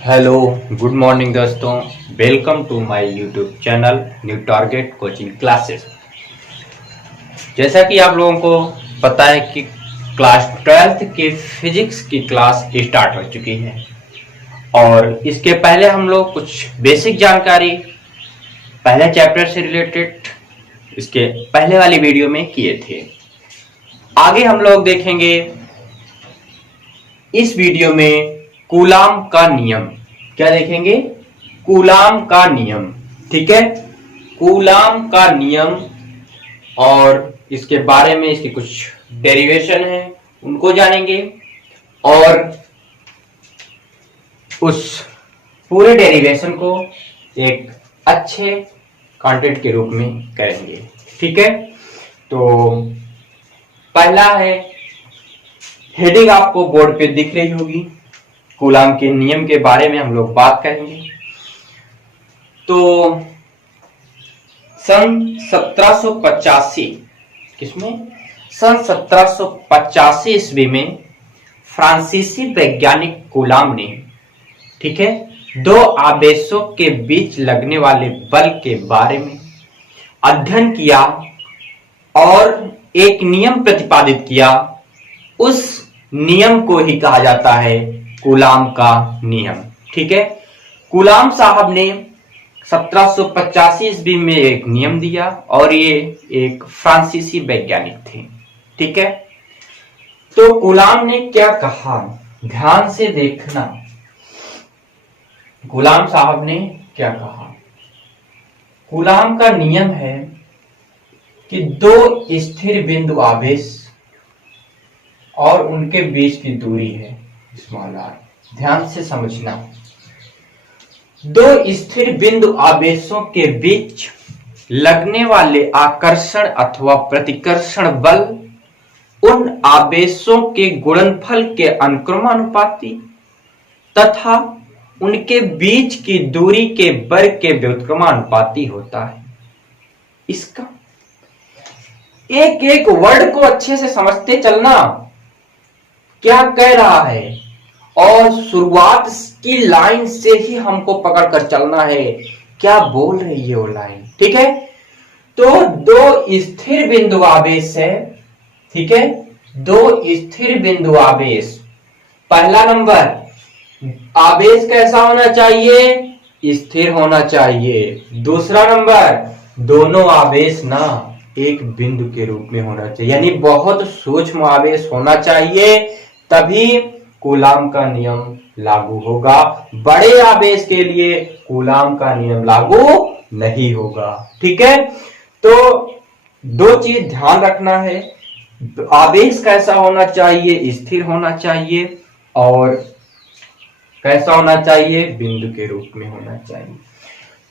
Hello good morning दोस्तों। Welcome to my YouTube channel new target coaching classes. जैसा कि आप लोगों को पता है कि क्लास 12th के फिजिक्स की क्लास स्टार्ट हो चुकी है और इसके पहले हम लोग कुछ बेसिक जानकारी पहले चैप्टर से रिलेटेड इसके पहले वाली वीडियो में किए थे। आगे हम लोग देखेंगे इस वीडियो में कूलाम का नियम। क्या देखेंगे? कूलाम का नियम। ठीक है, कूलाम का नियम और इसके बारे में इसकी कुछ डेरिवेशन है उनको जानेंगे और उस पूरे डेरिवेशन को एक अच्छे कंटेंट के रूप में करेंगे। ठीक है, तो पहला है, हेडिंग आपको बोर्ड पे दिख रही होगी, कूलाम के नियम के बारे में हम लोग बात करेंगे। तो सन 1785 किसमें? सन 1785 ईस्वी में फ्रांसीसी वैज्ञानिक कूलाम ने, ठीक है, दो आवेशों के बीच लगने वाले बल के बारे में अध्ययन किया और एक नियम प्रतिपादित किया। उस नियम को ही कहा जाता है कूलाम का नियम। ठीक है, कूलाम साहब ने 1785 ईस्वी में एक नियम दिया और ये एक फ्रांसीसी वैज्ञानिक थे। ठीक है, तो कूलाम ने क्या कहा, ध्यान से देखना। कूलाम साहब ने क्या कहा? कूलाम का नियम है कि दो स्थिर बिंदु आवेश और उनके बीच की दूरी है स्मॉल आर। ध्यान से समझना, दो स्थिर बिंदु आवेशों के बीच लगने वाले आकर्षण अथवा प्रतिकर्षण बल उन आवेशों के गुणनफल के अनुक्रमानुपाती तथा उनके बीच की दूरी के वर्ग के व्युत्क्रमानुपाती होता है। इसका एक एक वर्ड को अच्छे से समझते चलना, क्या कह रहा है, और शुरुआत की लाइन से ही हमको पकड़कर चलना है, क्या बोल रही है वो लाइन। ठीक है, तो दो स्थिर बिंदु आवेश है। ठीक है, दो स्थिर बिंदु आवेश। पहला नंबर, आवेश कैसा होना चाहिए? स्थिर होना चाहिए। दूसरा नंबर, दोनों आवेश ना एक बिंदु के रूप में होना चाहिए, यानी बहुत सूक्ष्म आवेश होना चाहिए, तभी कूलाम का नियम लागू होगा। बड़े आवेश के लिए कूलाम का नियम लागू नहीं होगा। ठीक है, तो दो चीज ध्यान रखना है, आवेश कैसा होना चाहिए? स्थिर होना चाहिए, और कैसा होना चाहिए? बिंदु के रूप में होना चाहिए।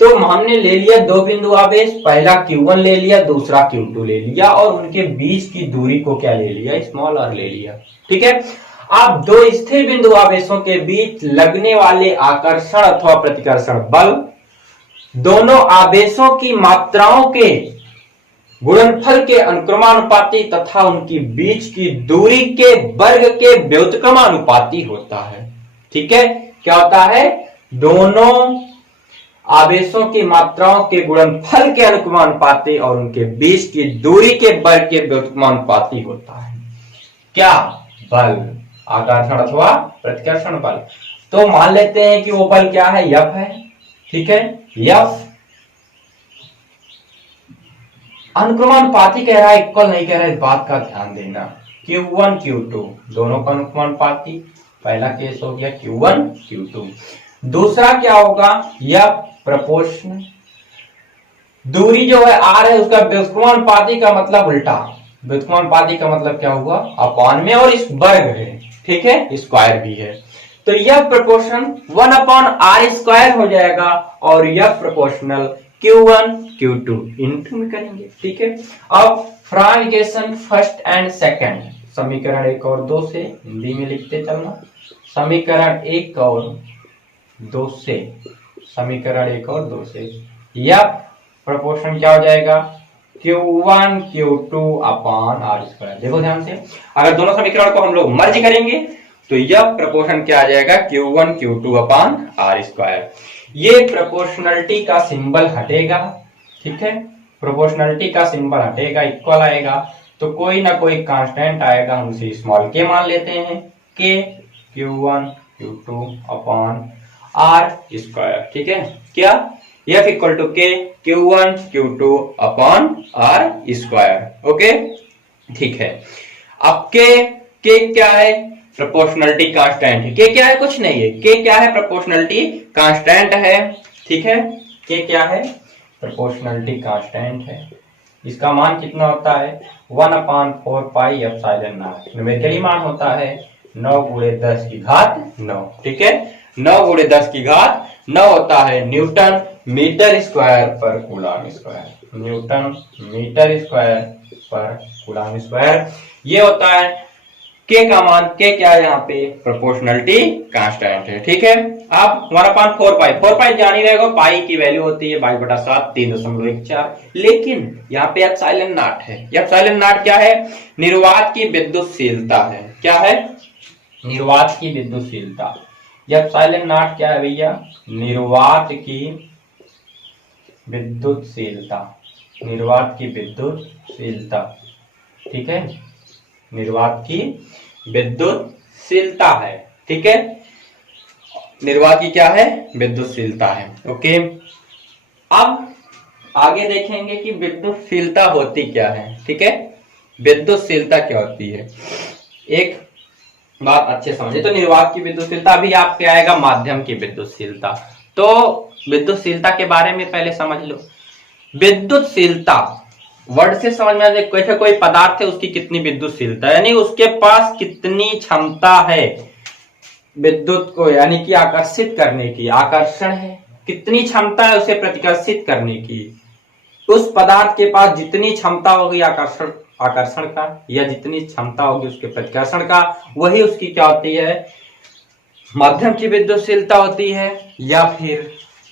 तो हमने ले लिया दो बिंदु आवेश, पहला Q1 ले लिया, दूसरा Q2 ले लिया, और उनके बीच की दूरी को क्या ले लिया? स्मॉल r ले लिया। ठीक है, अब दो स्थिर बिंदु आवेशों के बीच लगने वाले आकर्षण अथवा प्रतिकर्षण बल दोनों आवेशों की मात्राओं के गुणनफल के अनुक्रमानुपाती तथा उनकी बीच की दूरी के वर्ग के व्युत्क्रमानुपाती होता है। ठीक है, क्या होता है? दोनों आवेशों की मात्राओं के गुणनफल के अनुक्रमानुपाती और उनके बीच की दूरी के वर्ग के व्युत्क्रमानुपाती होता है। क्या? बल, आकर्षण अथवा प्रतिकर्षण बल। तो मान लेते हैं कि वो बल क्या है? F है। ठीक है, F अनुक्रमानुपाती कह रहा है, इक्वल नहीं कह रहा है, इस बात का ध्यान देना। Q1 Q2 दोनों का अनुक्रमानुपाती, पहला केस हो गया Q1 Q2। दूसरा क्या होगा? F proportional. दूरी जो है R है, उसका व्युत्क्रमानुपाती का मतलब उल्टा, व्युत्क्रमानुपाती का मतलब क्या हुआ? अपॉन में, और इस वर्ग है। ठीक है, स्क्वायर भी है, तो यह प्रोपोर्शन 1/r² हो जाएगा, और यह प्रोपोर्शनल Q1 Q2 इंटू में करेंगे। ठीक है, अब from equation first and second, समीकरण 1 और 2 से हिंदी में लिखते चलना। समीकरण 1 और 2 से, समीकरण 1 और 2 से यह प्रोपोर्शन क्या हो जाएगा? Q1 Q2 upon r²। देखो ध्यान से, अगर दोनों समीकरण को हम लोग मर्ज करेंगे तो यह प्रपोर्शन क्या आ जाएगा, Q1 Q2 upon R square. ये प्रोपोर्शनलिटी का सिंबल हटेगा, ठीक है, प्रोपोर्शनलिटी का सिंबल हटेगा, इक्वल आएगा, तो कोई ना कोई कांस्टेंट आएगा, हम उसे स्मॉल के मान लेते हैं, के Q1 Q2 upon R square, ठीक है, क्या F इक्वल टू के Q1 Q2 upon R square, okay, ठीक है। अब के क्या है, प्रोपोर्शनलिटी कांस्टेंट है, के क्या है, कुछ नहीं है, के क्या है, प्रोपोर्शनलिटी कांस्टेंट है, ठीक है, के क्या है, प्रोपोर्शनलिटी कांस्टेंट है। इसका मान कितना होता है, 1/4 पाई एप्सिलॉन नॉट, न्यूमेरिकली मान होता है 9 गुणे 10 की घात 9, ठीक है, 9 गुणे 10 की घात 9 होता है न्यूटन मीटर स्क्वायर पर coulomb square, newton metre square पर कूलम स्क्वायर, ये होता है के का मान। के क्या है यहाँ पे, प्रोपोर्शनलिटी कांस्टेंट है, ठीक है। अब 1/4 पाई, 4 पाई जान ही रहेगा, पाई की वैल्यू होती है 22/7 3.14, लेकिन यहाँ पे एप्सिलॉन नॉट है। एप्सिलॉन नॉट क्या है, निर्वात की विद्युतशीलता है, क्या है, निर्वात की विद्युतशीलता। एप्सिलॉन नॉट क्या है भैया, निर्वात की विद्युतशीलता, निर्वात की विद्युतशीलता, ठीक है, निर्वात की विद्युतशीलता है, ठीक है, निर्वात की क्या है, विद्युतशीलता है, ओके। अब आगे देखेंगे कि विद्युतशीलता होती क्या है, ठीक है, विद्युतशीलता क्या होती है, एक बात अच्छे समझे। तो निर्वात की विद्युतशीलता, अभी आप क्या आएगा, माध्यम की विद्युतशीलता। तो विद्युतशीलता के बारे में पहले समझ लो। विद्युतशीलता वर्ड से समझ में आ जाए, कैसे कोई पदार्थ है उसकी कितनी विद्युतशीलता, यानी उसके पास कितनी क्षमता है विद्युत को यानी कि आकर्षित करने की, आकर्षण है, कितनी क्षमता है उसे प्रतिकर्षित करने की। उस पदार्थ के पास जितनी क्षमता होगी आकर्षण का, या जितनी क्षमता होगी उसके प्रतिकर्षण का, वही उसकी क्या होती है, माध्यम की विद्युतशीलता होती है। या फिर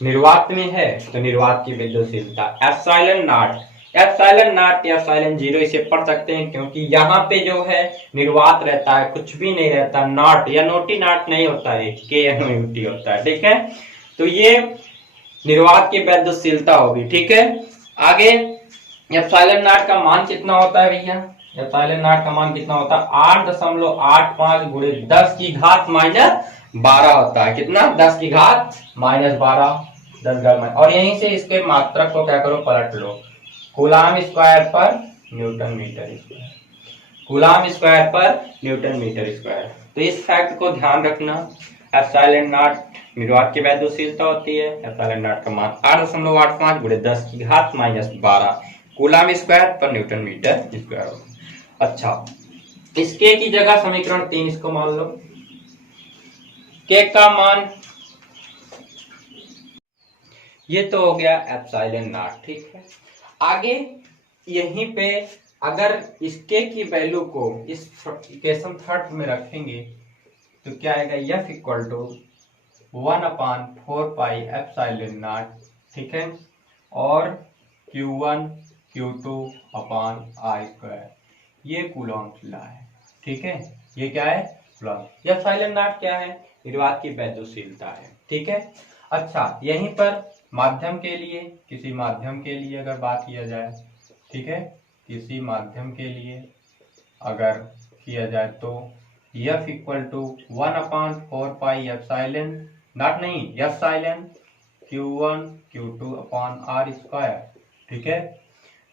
निर्वात में है तो निर्वात की विद्युतशीलता एप्सिलॉन नॉट, एप्सिलॉन नॉट या एप्सिलॉन 0 इसे पढ़ सकते हैं, क्योंकि यहाँ पे जो है निर्वात रहता है, कुछ भी नहीं रहता, नॉट या नोटी नॉट नहीं होता है, KNOT होता है, ठीक है। तो ये निर्वात की विद्युतशीलता होगी, ठीक है। आगे एप्सिलॉन नॉट का मान कितना होता है भैया, एप्सिलॉन नॉट का मान कितना होता है, 8.85 गुणे 10 की घात -12 होता है, कितना, 10 की घात -12, 10 घात, और यहीं से इसके मात्रक को क्या करो, पलट लो, कूलम स्क्वायर पर newton metre square, coulomb square पर न्यूटन मीटर स्क्वायर। तो इस फैक्ट को ध्यान रखना, एप्सिलॉन नॉट निर्वात की विद्युतशीलता होती है, एप्सिलॉन नॉट का मान 8.85 गुणे 10 की घात -12 कूलम स्क्वायर पर न्यूटन मीटर स्क्वायर होगा। अच्छा, इसके की जगह समीकरण 3 इसको मान लो, के का मान, ये तो हो गया एप्सिलॉन नॉट, ठीक है। आगे यहीं पे अगर इसके की वैल्यू को इस इक्वेशन 3 में रखेंगे तो क्या आएगा, F equal to 1/4 pi epsilon not, ठीक है, और Q1 Q2 upon R square, ये कूलॉम लॉ है, ठीक है, ये क्या है, कूलॉम। एप्सिलॉन नॉट क्या है, निर्वात की विद्युतशीलता है, ठीक है। अच्छा, यहीं पर माध्यम के लिए, किसी माध्यम के लिए अगर बात किया जाए, ठीक है, किसी माध्यम के लिए अगर किया जाए तो F equal to 1/4 pi epsilon naught नहीं, epsilon Q1 Q2 upon R square, ठीक है।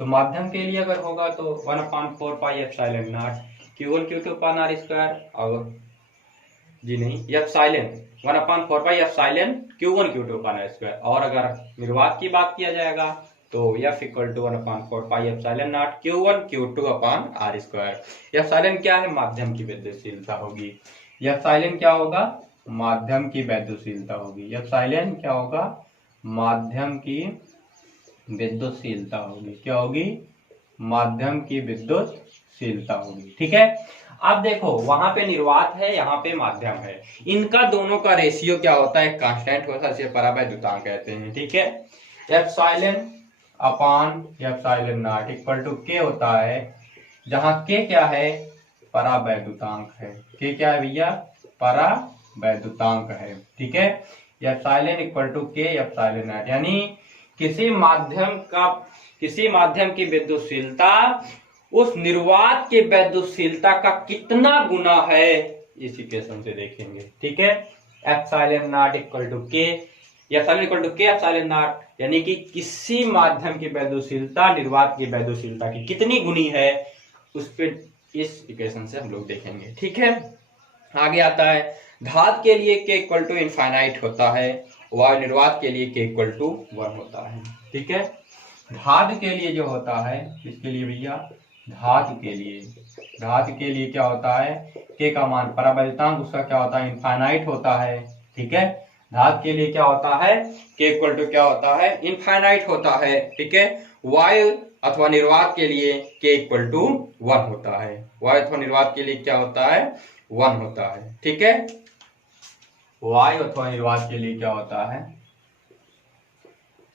तो माध्यम के लिए अगर होगा तो 1/4 pi epsilon not Q1 Q2 upon R square, और जी नहीं, epsilon 1/4 pi epsilon Q1 Q2 upon R square, और अगर निर्वात की बात किया जाएगा तो F equal to 1/4 pi epsilon not Q1 Q2 upon R square. Epsilon क्या है, माध्यम की विद्युतशीलता होगी, एप्सिलॉन क्या होगा, माध्यम की विद्युतशीलता होगी, एप्सिलॉन क्या होगा, माध्यम की विद्युतशीलता होगी, क्या होगी, माध्यम की विद्युतशीलता होगी, ठीक है। अब देखो वहां पे निर्वात है, यहाँ पे माध्यम है, इनका दोनों का रेशियो क्या होता है, कांस्टेंट होता है, इसे परावैद्युतांक कहते हैं, ठीक है। Epsilon upon epsilon not equal to K होता है, जहां के क्या है, परावैद्युतांक है, के क्या है भैया, परावैद्युतांक है। ठीक है, एप्सिलॉन इक्वल टू के एप्सिलॉन नॉट, यानी किसी माध्यम की विद्युतशीलता उस निर्वात की विद्युतशीलता का कितना गुना है, इस इक्वेशन से देखेंगे। ठीक है, एप्सिलॉन नॉट इक्वल टू के, एप्सिलॉन इक्वल टू के एप्सिलॉन नॉट, यानी कि किसी माध्यम की वैद्युतशीलता निर्वात की वैद्युतशीलता की कितनी गुनी है, उस पे इस इक्वेशन से हम लोग देखेंगे। ठीक है, आगे आता है धातु के लिए के इक्वल टू इनफाइनाइट होता है, वायु निर्वात के लिए के इक्वल टू 1 होता है। ठीक है, धातु के लिए जो होता है, इसके लिए भैया धातु के लिए क्या होता है, के का मान परावैद्युतांक उसका क्या होता है, इनफाइनाइट होता है। ठीक है, धातु के लिए क्या होता है, के इक्वल टू क्या होता है, इनफाइनाइट होता है। ठीक है, वायु अथवा निर्वात के लिए के इक्वल टू 1 होता है, वायु अथवा निर्वात के लिए क्या होता है, 1 होता है। ठीक है, वायु अथवा निर्वात के लिए क्या होता है,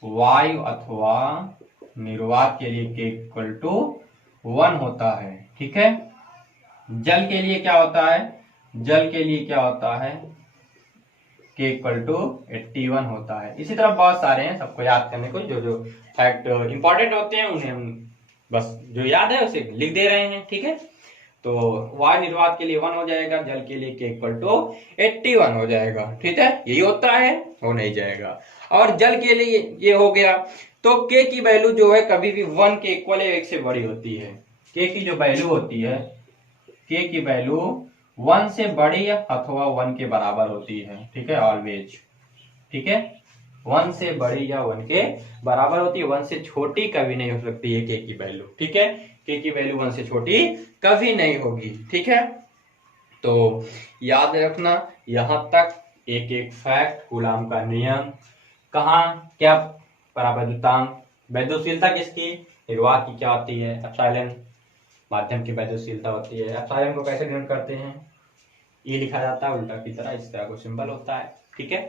वायु अथवा निर्वात के लिए के इक्वल टू 1 होता है। ठीक है, जल के लिए क्या होता है, जल के लिए क्या होता है, के इक्वल टू 81 होता है। इसी तरह बहुत सारे हैं, सबको याद करने को, जो जो फैक्ट इंपॉर्टेंट होते हैं उन्हें हम बस जो याद है उसे लिख दे रहे हैं। ठीक है, तो वायु निर्वात के लिए 1 हो जाएगा, जल के लिए के इक्वल टू 81 हो जाएगा। ठीक है, यही होता है, हो नहीं जाएगा। और जल के लिए ये हो गया, तो के की वैल्यू जो है कभी भी 1 के इक्वल या 1 से बड़ी होती है। के की जो वैल्यू होती है, के की वैल्यू 1 से बड़ी अथवा 1 के बराबर होती है। ठीक है, ऑलवेज। ठीक है, 1 से बड़ी या 1 के बराबर होती है, 1 से छोटी कभी नहीं हो सकती है के की वैल्यू। ठीक है, के की वैल्यू 1 से छोटी कभी नहीं होगी। ठीक है, तो याद रखना यहां तक एक एक फैक्ट, कूलाम का नियम, कहाँ क्या परावैद्युतांक, वैद्युतशीलता किसकी, निर्वात की क्या होती है, एप्सिलॉन माध्यम की वैद्युतशीलता होती है। एप्सिलॉन को कैसे डिनोट करते हैं, ये लिखा जाता है उल्टा की तरह, इस तरह को सिंबल होता है। ठीक है,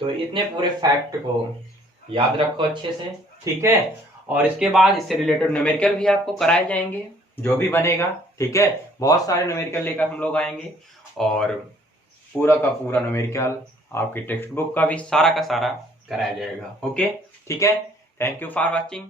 तो इतने पूरे फैक्ट को याद रखो अच्छे से। ठीक है, और इसके बाद इससे रिलेटेड न्यूमेरिकल भी आपको कराए जाएंगे, जो भी बनेगा। ठीक है, बहुत सारे न्यूमेरिकल लेकर हम लोग आएंगे, और पूरा का पूरा न्यूमेरिकल आपकी टेक्स्ट बुक का भी सारा का सारा कराया जाएगा। ओके, ठीक है, थैंक यू फॉर वॉचिंग।